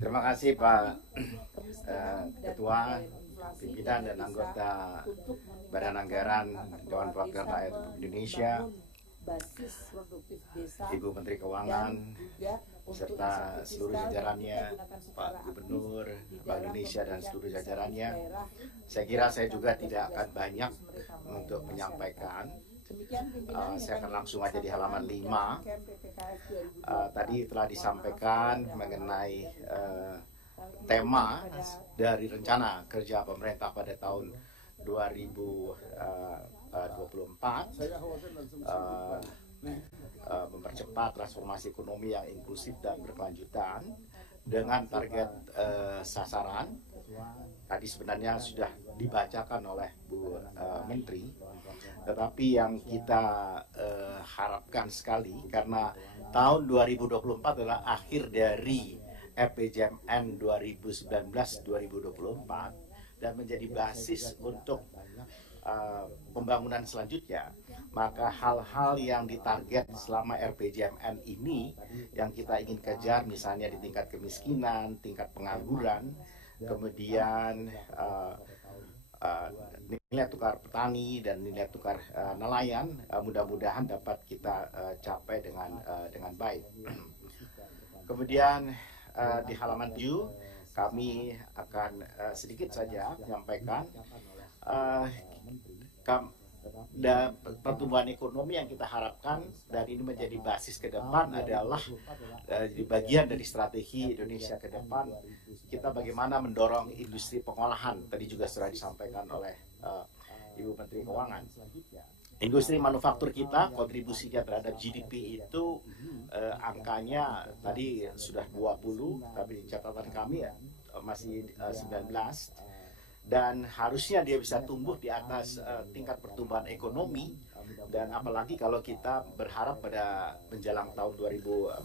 Terima kasih Pak Ketua, pimpinan dan anggota Badan Anggaran Dewan Perwakilan Rakyat Republik Indonesia, Ibu Menteri Keuangan, serta seluruh jajarannya, Pak Gubernur Bank Indonesia dan seluruh jajarannya. Saya kira saya juga tidak akan banyak untuk menyampaikan. Saya akan langsung aja di halaman 5. Tadi telah disampaikan mengenai tema dari rencana kerja pemerintah pada tahun 2024, mempercepat transformasi ekonomi yang inklusif dan berkelanjutan dengan target sasaran. Tadi sebenarnya sudah dibacakan oleh Bu Menteri, tetapi yang kita harapkan sekali, karena tahun 2024 adalah akhir dari RPJMN 2019-2024 dan menjadi basis untuk pembangunan selanjutnya, maka hal-hal yang ditarget selama RPJMN ini yang kita ingin kejar, misalnya di tingkat kemiskinan, tingkat pengangguran, kemudian nilai tukar petani dan nilai tukar nelayan, mudah-mudahan dapat kita capai dengan baik. Kemudian di halaman 7 kami akan sedikit saja menyampaikan pertumbuhan ekonomi yang kita harapkan, dan ini menjadi basis ke depan adalah di bagian dari strategi Indonesia ke depan. Kita bagaimana mendorong industri pengolahan, tadi juga sudah disampaikan oleh Ibu Menteri Keuangan. Industri manufaktur kita, kontribusinya terhadap GDP itu angkanya tadi sudah 20, tapi di catatan kami ya masih 19. Dan harusnya dia bisa tumbuh di atas tingkat pertumbuhan ekonomi, dan apalagi kalau kita berharap pada menjelang tahun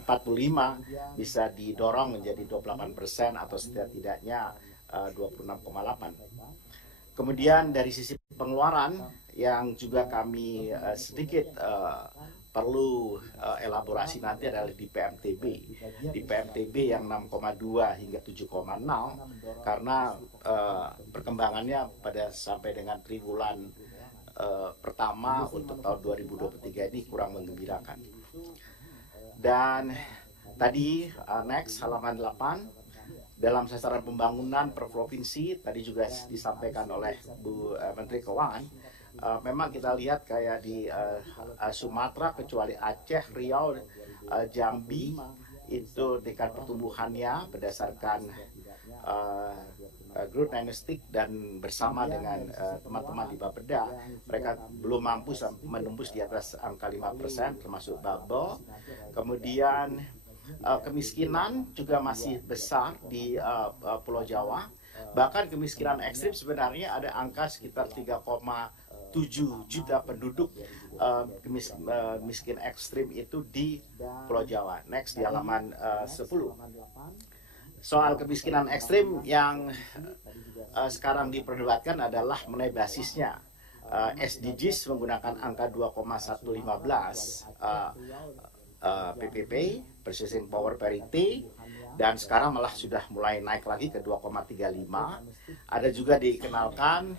2045 bisa didorong menjadi 28% atau setidaknya 26,8. Kemudian dari sisi pengeluaran yang juga kami sedikit perlu elaborasi nanti adalah di PMTB. Di PMTB yang 6,2 hingga 7,0, karena perkembangannya sampai dengan triwulan pertama untuk tahun 2023 ini kurang menggembirakan. Dan tadi next halaman 8, dalam sasaran pembangunan per provinsi tadi juga disampaikan oleh Bu Menteri Keuangan. Memang kita lihat kayak di Sumatera, kecuali Aceh, Riau, Jambi, itu tingkat pertumbuhannya berdasarkan growth dynastic dan bersama dengan teman-teman di Bapeda, mereka belum mampu menembus di atas angka 5%, termasuk bubble. Kemudian kemiskinan juga masih besar di Pulau Jawa. Bahkan kemiskinan ekstrim sebenarnya ada angka sekitar 3,7 juta penduduk miskin ekstrim itu di Pulau Jawa. Next di halaman 10. Soal kemiskinan ekstrim yang sekarang diperdebatkan adalah mengenai basisnya. SDGs menggunakan angka 2,115 PPP, Purchasing Power Parity, dan sekarang malah sudah mulai naik lagi ke 2,35. Ada juga dikenalkan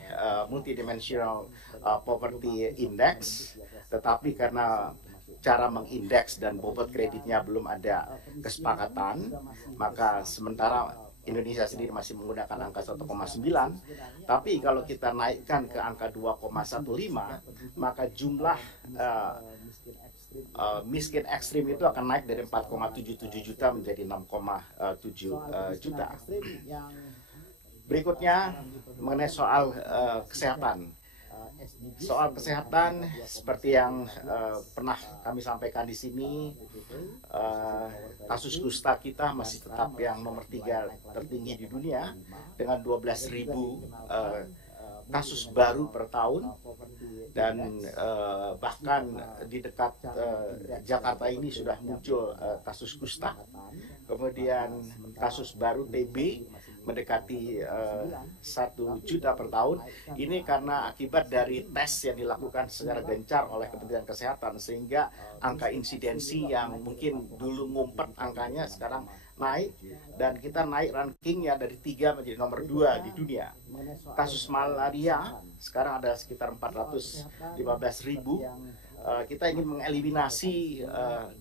Multidimensional Poverty Index, tetapi karena cara mengindeks dan bobot kreditnya belum ada kesepakatan, maka sementara Indonesia sendiri masih menggunakan angka 1,9. Tapi kalau kita naikkan ke angka 2,15, maka jumlah miskin ekstrim itu akan naik dari 4,77 juta menjadi 6,7 juta. Berikutnya mengenai soal kesehatan. Soal kesehatan seperti yang pernah kami sampaikan di sini, kasus kusta kita masih tetap yang nomor 3 tertinggi di dunia dengan 12.000 kasus baru per tahun, dan bahkan di dekat Jakarta ini sudah muncul kasus kusta. Kemudian kasus baru TB mendekati 1 juta per tahun. Ini karena akibat dari tes yang dilakukan secara gencar oleh Kementerian Kesehatan, sehingga angka insidensi yang mungkin dulu ngumpet angkanya sekarang naik, dan kita naik rankingnya dari 3 menjadi nomor 2 di dunia. Kasus malaria sekarang ada sekitar 415.000. Kita ingin mengeliminasi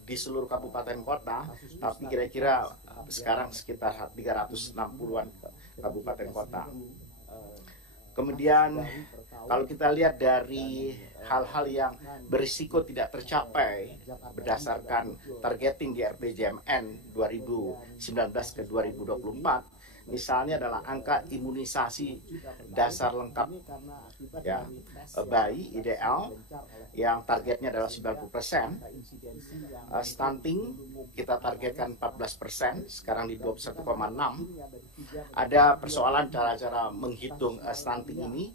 di seluruh kabupaten kota, tapi kira-kira sekarang sekitar 360-an kabupaten kota. Kemudian kalau kita lihat dari hal-hal yang berisiko tidak tercapai berdasarkan targeting di RPJMN 2019 ke 2024, misalnya adalah angka imunisasi dasar lengkap ya, bayi ideal yang targetnya adalah 90%. Stunting kita targetkan 14%, sekarang di 21,6. Ada persoalan cara-cara menghitung stunting ini.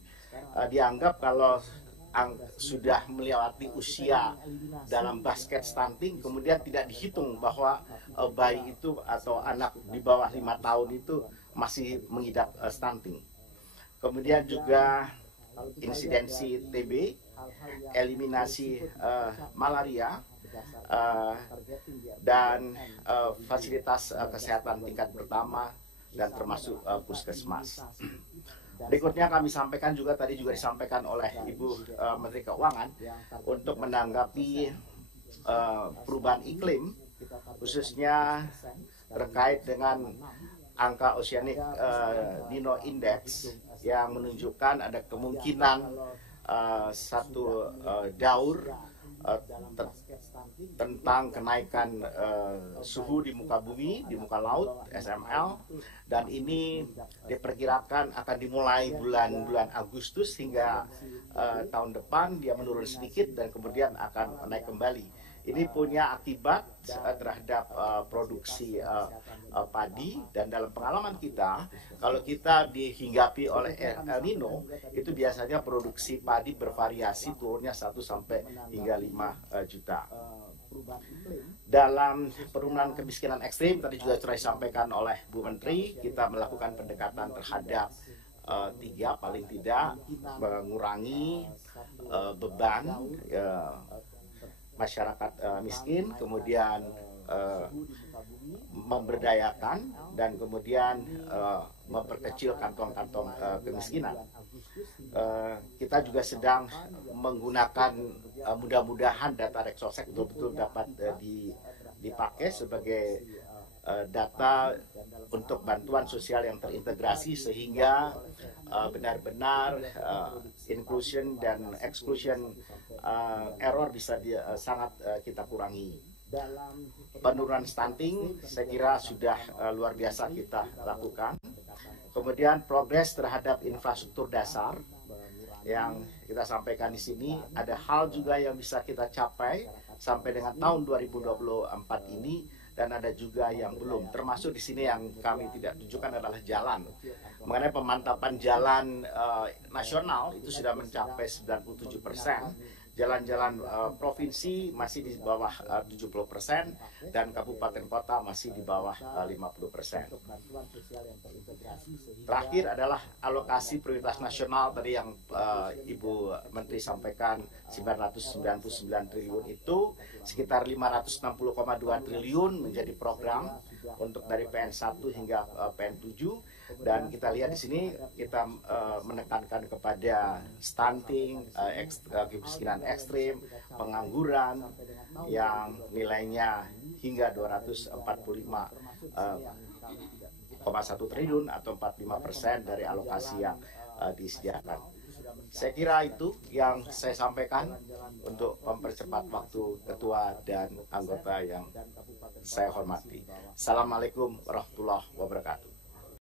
Dianggap kalau sudah melewati usia dalam basket stunting, kemudian tidak dihitung bahwa bayi itu atau anak di bawah 5 tahun itu masih mengidap stunting. Kemudian juga insidensi TB, eliminasi malaria, dan fasilitas kesehatan tingkat pertama dan termasuk puskesmas. Berikutnya kami sampaikan juga, tadi juga disampaikan oleh Ibu Menteri Keuangan, untuk menanggapi perubahan iklim, khususnya terkait dengan angka Oceanic Nino Index yang menunjukkan ada kemungkinan satu daur tentang kenaikan suhu di muka bumi, di muka laut, SML, dan ini diperkirakan akan dimulai bulan Agustus hingga tahun depan dia menurun sedikit dan kemudian akan naik kembali. Ini punya akibat terhadap produksi padi, dan dalam pengalaman kita, kalau kita dihinggapi oleh El Nino, itu biasanya produksi padi bervariasi turunnya 1 sampai hingga 5 juta. Dalam penurunan kemiskinan ekstrim, tadi juga sudah disampaikan oleh Bu Menteri, kita melakukan pendekatan terhadap 3 paling tidak, mengurangi beban masyarakat miskin, kemudian memberdayakan, dan kemudian memperkecil kantong-kantong kemiskinan. Kita juga sedang menggunakan, mudah-mudahan data Reksosek betul-betul dapat dipakai sebagai data untuk bantuan sosial yang terintegrasi, sehingga benar-benar inclusion dan exclusion error bisa sangat kita kurangi. Penurunan stunting saya kira sudah luar biasa kita lakukan. Kemudian progres terhadap infrastruktur dasar yang kita sampaikan di sini, ada hal juga yang bisa kita capai sampai dengan tahun 2024 ini, dan ada juga yang belum. Termasuk di sini yang kami tidak tunjukkan adalah jalan. Mengenai pemantapan jalan nasional itu sudah mencapai 97%. Jalan-jalan provinsi masih di bawah 70%, dan kabupaten kota masih di bawah 50%. Terakhir adalah alokasi prioritas nasional tadi yang Ibu Menteri sampaikan, 999 triliun itu sekitar 560,2 triliun menjadi program untuk dari PN1 hingga PN7. Dan kita lihat di sini kita menekankan kepada stunting, kemiskinan ekstrim, pengangguran yang nilainya hingga 245,1 triliun atau 45% dari alokasi yang disediakan. Saya kira itu yang saya sampaikan untuk mempercepat waktu ketua dan anggota yang saya hormati. Assalamualaikum warahmatullahi wabarakatuh.